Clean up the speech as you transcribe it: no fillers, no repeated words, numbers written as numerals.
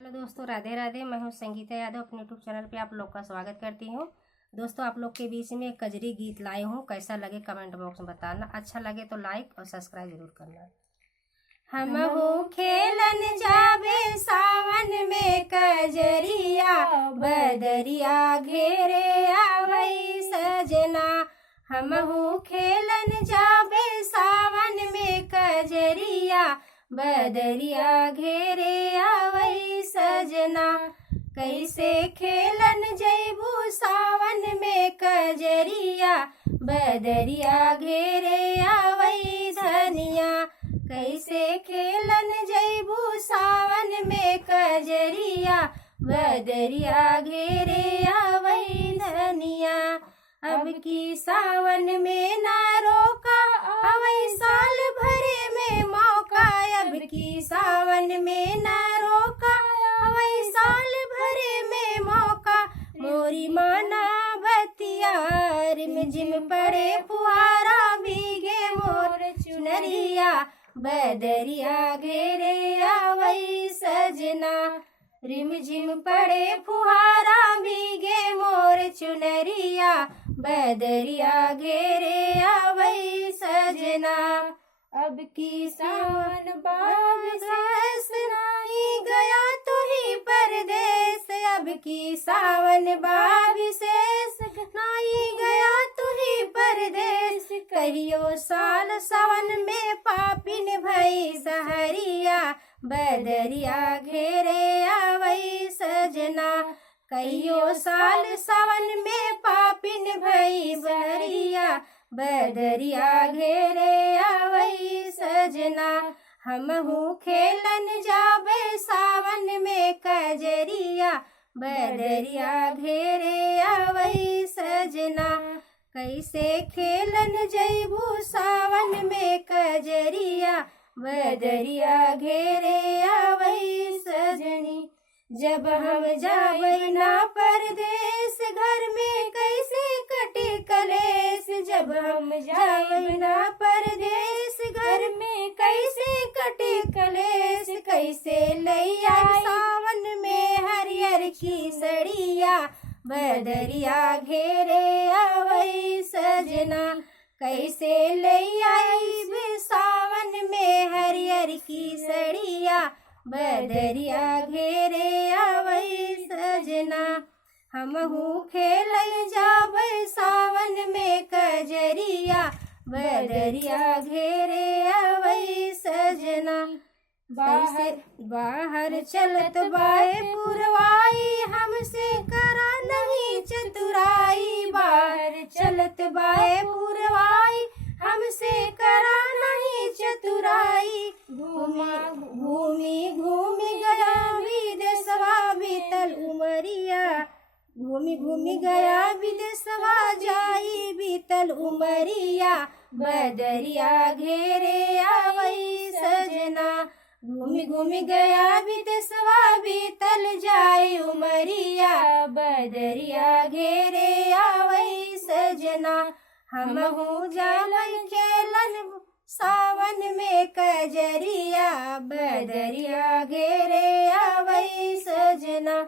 Hello दोस्तों, राधे राधे। मैं हूँ संगीता यादव। अपने यूट्यूब चैनल पे आप लोग का स्वागत करती हूँ। दोस्तों, आप लोग के बीच में एक कजरी गीत लाई हूँ। कैसा लगे कमेंट बॉक्स में बताना। अच्छा लगे तो लाइक और सब्सक्राइब जरूर करना। हम हो खेलन जाबे सावन में कजरिया, बदरिया घेरे आवई सजना। हम हो खेलन जाबे सावन में कजरिया, बदरिया घेरे आवई सजना। कैसे खेलन जैबू सावन में कजरिया, बदरिया घेरे आवई धनिया। कैसे खेलन जैबू सावन में कजरिया, बदरिया घेरे आवई धनिया। अब की सावन में ना रोका, आवई साल भरे में मौका। अब की सावन में ना रोका, आवई साल भरे में मौका। मोरी माना बतिया, रिमझिम पड़े फुहारा, भीगे मोर चुनरिया, बदरिया घेरे आवई सजना। रिमझिम पड़े फुहारा, भीगे मोर चुनरिया, बदरिया घेरे आवई सजना। अब की सावन बाविशेष नाई गया तू ही परदेश। अब की सावन बाविशेष नाई गया तू ही परदेश। कहियो साल सावन में पापिन भई सहरिया, बदरिया घेरे आवई सजना। कहियो साल सावन में पापिन भई सहरिया, बदरिया घेरे आवई सजना। हम हूँ खेलन जाबे सावन में कजरिया, बदरिया घेरे आवई सजना। कैसे खेलन जैबू सावन में कजरिया, बदरिया घेरे आवई सजनी। जब हम जाबे ना परदेश, घर में कैसे कटे कलेश। जब हम जाबे ना परदेश, घर में कैसे कटे कलेश। कैसे लैया सावन में हरियर की सड़िया, बदरिया घेरे आवई सजना। कैसे लैया सावन में हरियर की सड़िया, बदरिया घेरे आवई सजना। हम हूँ खेलन जाबे सावन में कजरिया, बदरिया घेरे आवई सजना। बाहर चलत बाए पुरवाई, हमसे करा नहीं चतुराई। बाहर चलत बाए पुरवाई, हमसे करा नहीं चतुराई। घूमी घूमी गया विदेशवा, बीतल उमरिया। घूमी गया विदेशवा, जाई बीतल उमरिया, बदरिया घेरे आवई सजना। घूमी गया विदेशवा, बीतल जाई उमरिया, बदरिया घेरे आवई सजना। हम हूँ जावन खेलन सावन में कजरिया, बदरिया घेरे आवई सजना।